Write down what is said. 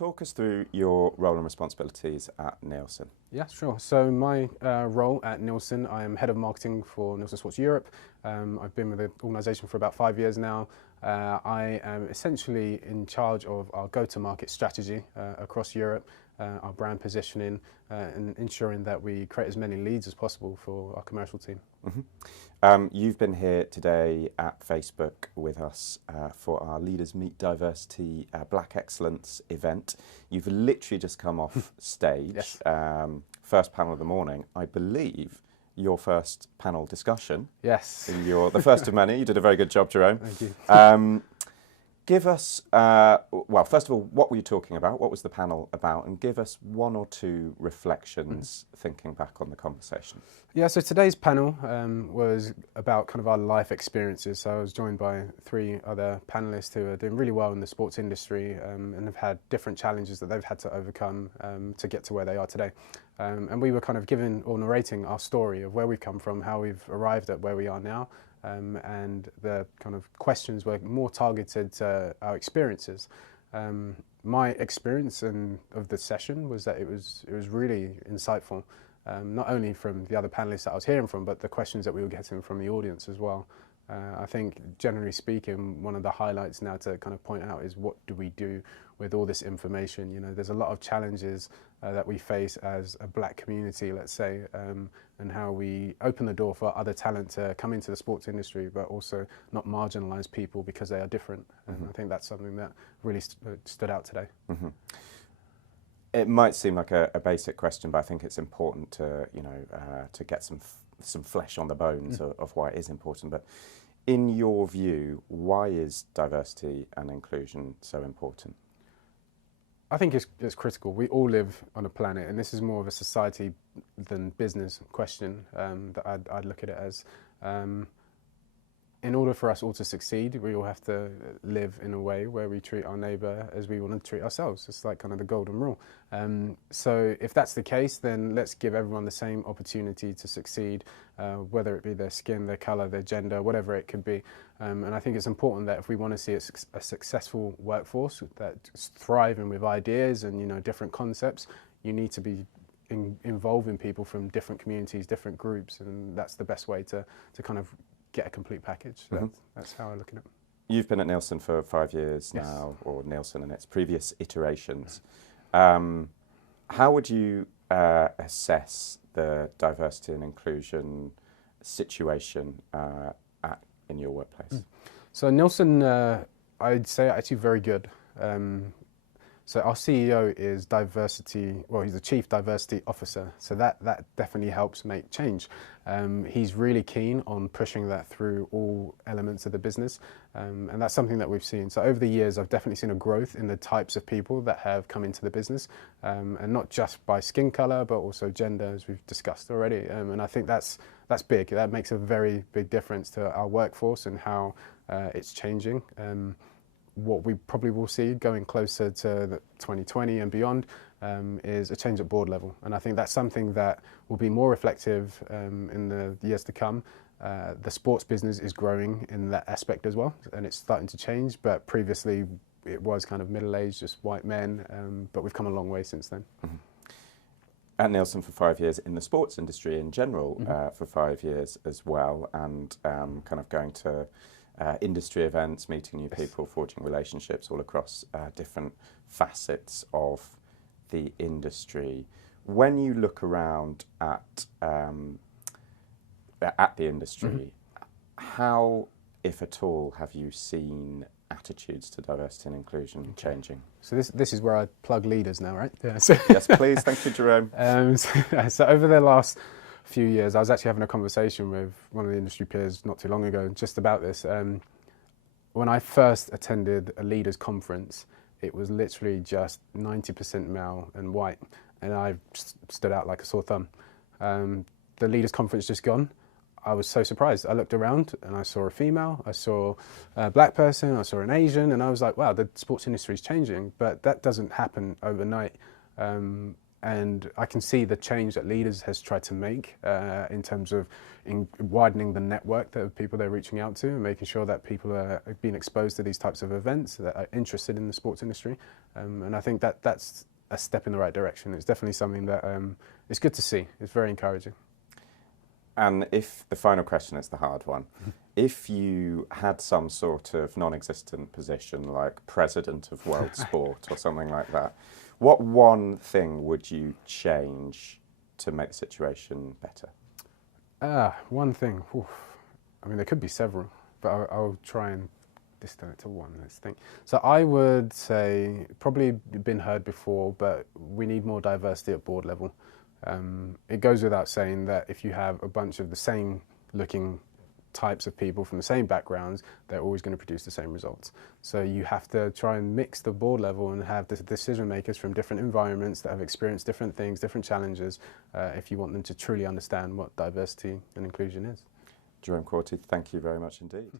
talk us through your role and responsibilities at Nielsen. Yeah, sure. So my role at Nielsen, I am head of marketing for Nielsen Sports Europe. I've been with the organisation for about 5 years now. I am essentially in charge of our go-to-market strategy across Europe, our brand positioning, and ensuring that we create as many leads as possible for our commercial team. You've been here today at Facebook with us for our Leaders Meet Diversity Black Excellence event. You've literally just come off stage. Yes. First panel of the morning, I believe. Your first panel discussion. Yes. The first of many. You did a very good job, Jerome. Thank you. Give us, well, first of all, what were you talking about? What was the panel about? And give us one or two reflections thinking back on the conversation. Yeah, so today's panel was about kind of our life experiences. So I was joined by 3 other panellists who are doing really well in the sports industry and have had different challenges that they've had to overcome to get to where they are today. And we were kind of giving or narrating our story of where we've come from, how we've arrived at where we are now. And the kind of questions were more targeted to our experiences. My experience of the session was that it was really insightful, not only from the other panelists that I was hearing from, but the questions that we were getting from the audience as well. I think, generally speaking, one of the highlights now to kind of point out is what do we do with all this information? You know, there's a lot of challenges that we face as a black community, let's say, and how we open the door for other talent to come into the sports industry, but also not marginalise people because they are different. And I think that's something that really stood out today. It might seem like a basic question, but I think it's important to, to get some flesh on the bones of why it is important. But in your view, why is diversity and inclusion so important? I think it's critical. We all live on a planet, and this is more of a society than business question that I'd look at it as. In order for us all to succeed, we all have to live in a way where we treat our neighbour as we want to treat ourselves. It's like kind of the golden rule. So if that's the case, then let's give everyone the same opportunity to succeed, whether it be their skin, their colour, their gender, whatever it could be. And I think it's important that if we want to see a successful workforce that's thriving with ideas and different concepts, you need to be involving people from different communities, different groups, and that's the best way to kind of get a complete package. That's how I look at it. You've been at Nielsen for 5 years Yes. now, or Nielsen and its previous iterations. How would you assess the diversity and inclusion situation in your workplace? So Nielsen, I'd say actually very good. So our CEO is he's the Chief Diversity Officer, so that definitely helps make change. He's really keen on pushing that through all elements of the business, and that's something that we've seen. So over the years, I've definitely seen a growth in the types of people that have come into the business, and not just by skin colour, but also gender, as we've discussed already. And I think that's big. That makes a very big difference to our workforce and how it's changing. What we probably will see going closer to the 2020 and beyond is a change at board level. And I think that's something that will be more reflective in the years to come. The sports business is growing in that aspect as well, and it's starting to change. But previously it was kind of middle-aged, just white men, but we've come a long way since then. At Nielsen for 5 years, in the sports industry in general for 5 years as well, and kind of going to industry events, meeting new people, forging relationships all across different facets of the industry. When you look around at the industry, how, if at all, have you seen attitudes to diversity and inclusion changing? So this is where I plug leaders now, right? Yeah. Yes, please. Thank you, Jerome. So over the last few years, I was actually having a conversation with one of the industry peers not too long ago just about this. When I first attended a leaders conference, it was literally just 90% male and white, and I stood out like a sore thumb. The leaders conference just gone. I was so surprised. I looked around and I saw a female, I saw a black person, I saw an Asian, and I was like, wow, the sports industry is changing. But that doesn't happen overnight. and I can see the change that leaders has tried to make in terms of widening the network of people they're reaching out to, and making sure that people are being exposed to these types of events, that are interested in the sports industry. And I think that that's a step in the right direction. It's definitely something that it's good to see. It's very encouraging. And if the final question is the hard one, if you had some sort of non-existent position like president of world sport or something like that, what one thing would you change to make the situation better? One thing. Oof. I mean, there could be several, but I'll try and distill it to one. Let's think. So I would say, probably been heard before, but we need more diversity at board level. It goes without saying that if you have a bunch of the same looking types of people from the same backgrounds, they're always going to produce the same results. So you have to try and mix the board level and have the decision makers from different environments that have experienced different things, different challenges, if you want them to truly understand what diversity and inclusion is. Jerome Quartey, thank you very much indeed.